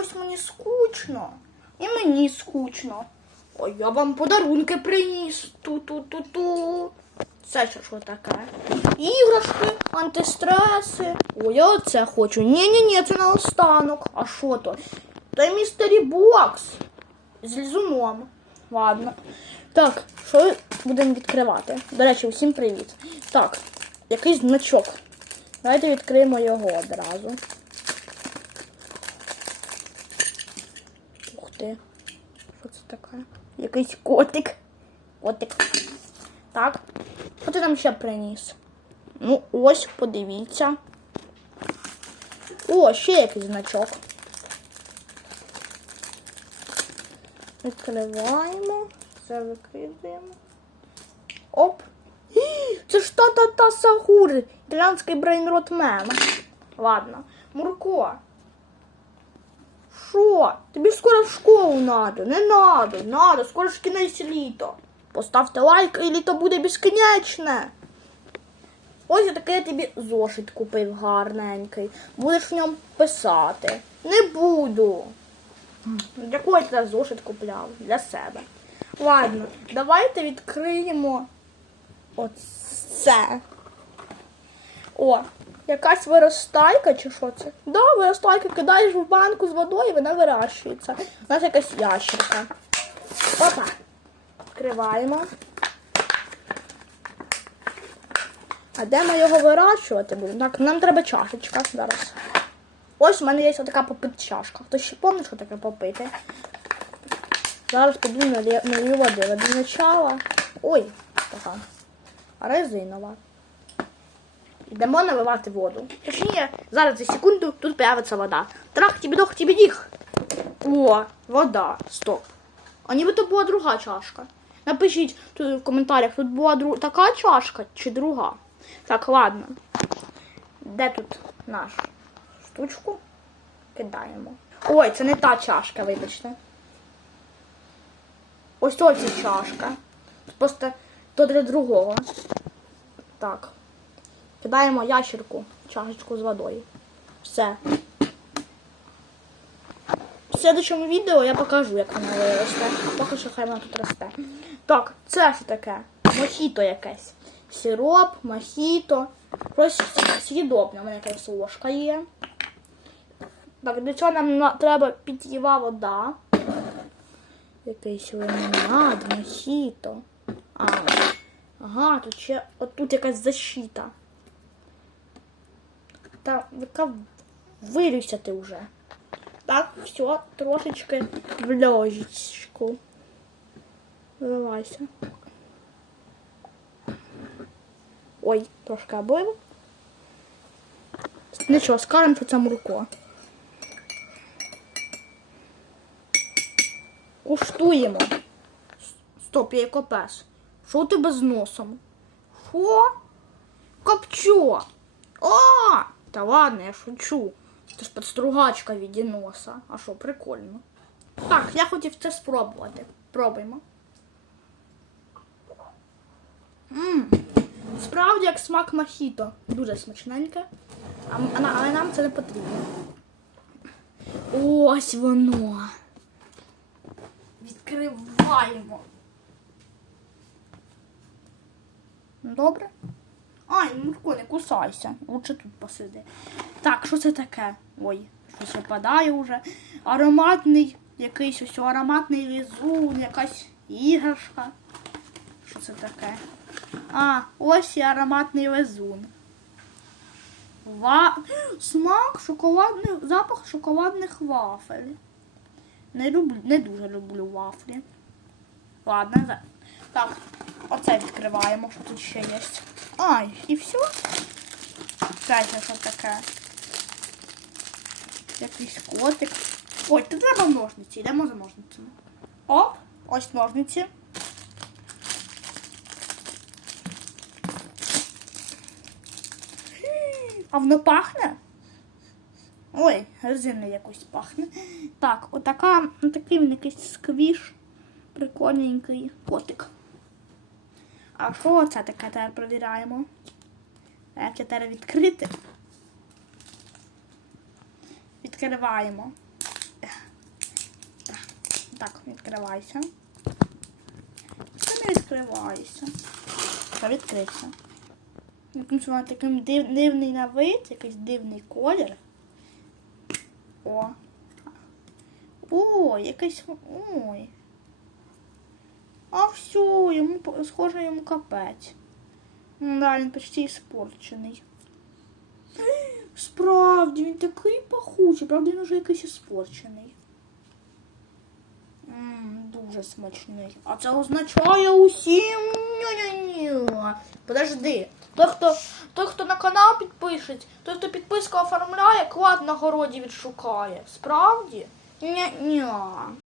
якось мені скучно. І мені скучно. Ой, я вам подарунки приніс. Ту-ту-ту-ту. Це що, таке? Іграшки, антистреси. Ой, я оце хочу. Ні-ні-ні, це на останок. А що то? Та містері бокс. З лізуном. Ладно. Так, що будемо відкривати? До речі, усім привіт. Так, якийсь значок. Давайте відкриємо його одразу. Ти. Що це таке? Якийсь котик. Котик. Так. Що ти нам ще приніс? Ну, ось, подивіться. О, ще якийсь значок. Відкриваємо. Це викидаємо. Оп. Це ж та-та-та Сагур. Італіанський брейнротмен. Ладно. Мурко. Що? Тобі скоро в школу надо. Не надо, надо, скоро ж кінець літо. Поставте лайк, і літо буде безкінечне. Ось я таке я тобі зошит купив гарненький. Будеш в ньому писати. Не буду. Для я зошит купляв? Для себе. Ладно, давайте відкриємо оце. О, якась виростайка чи що це? Да, виростайка кидаєш в банку з водою вона вирощується. У нас якась ящерка. Опа. Відкриваємо. А де ми його вирощувати будемо? Так, нам треба чашечка зараз. Ось у мене є така попит чашка. Хтось ще пам'ятає, що таке попити? Зараз піду налью налью води. Води начала. Ой, така. Резинова. Йдемо наливати воду. Точніше, зараз за секунду тут появиться вода. Трах, тебе дох, тебе діх. О, вода. Стоп. А ніби то була друга чашка. Напишіть тут в коментарях, тут була дру... така чашка чи друга. Так, ладно. Де тут наш штучку? Кидаємо. Ой, це не та чашка, вибачте. Ось ось ця чашка. Просто то для другого. Так. Кидаємо ящерку, чашечку з водою. Все. В следующому відео я покажу, як вона виросте. Поки що хай вона тут росте. Так, це що таке? Мохіто якесь. Сироп, мохіто. Щось з'їдобне. У мене якась ложка є. Так, для цього нам треба питєва вода. Якийсь лимонад, мохіто. А, ага, тут ще от тут якась защита. Та вилюйся ти вже. Так, все, трошечки в ложечку. Виливайся. Ой, трошки облив. Нічого, скажемо, що це мурко. Куштуємо. Стоп, я як пес. Що у тебе з носом? Що? Копчо. О! Та ладно, я шучу. Це ж підстругачка від носа. А що, прикольно. Так, я хотів це спробувати. Пробуємо. Мм. Справді як смак мохіто. Дуже смачненьке. Але нам це не потрібно. Ось воно. Відкриваємо. Добре? Ай, Мурко, не кусайся. Лучше тут посиди. Так, що це таке? Ой, щось випадає вже. Ароматний якийсь ось ароматний візун, якась іграшка. Що це таке? А, ось і ароматний везун. Ва... Смак шоколадний, запах шоколадних вафель. Не люблю, не дуже люблю вафлі. Ладно, так, оце відкриваємо, що тут ще є. Ай, і все. Ще що таке. Якийсь котик. Ой, тут треба ножниці. Йдемо за ножницями. Оп, ось ножниці. А воно пахне? Ой, резина якось пахне. Так, отака, отакий він якийсь сквіш. Прикольненький котик. А що це таке тепер провіряємо? Як я тепер відкрити? Відкриваємо. Так, відкривайся. Це не відкривайся. Та відкрийся. Якимсь вона таким див, дивний на вид, якийсь дивний колір. О. Ой, якийсь. Ой. А все, йому схоже йому капець. Да, він почти іспорчений. Справді, він такий пахучий, правда, він уже якийсь іспорчений. Дуже смачний. А це означає усім. Ню-ню-ню. Подожди. Той, хто, той, хто на канал підпишеться, той, хто підписку оформляє, клад на городі відшукає. Справді? Ня-ня.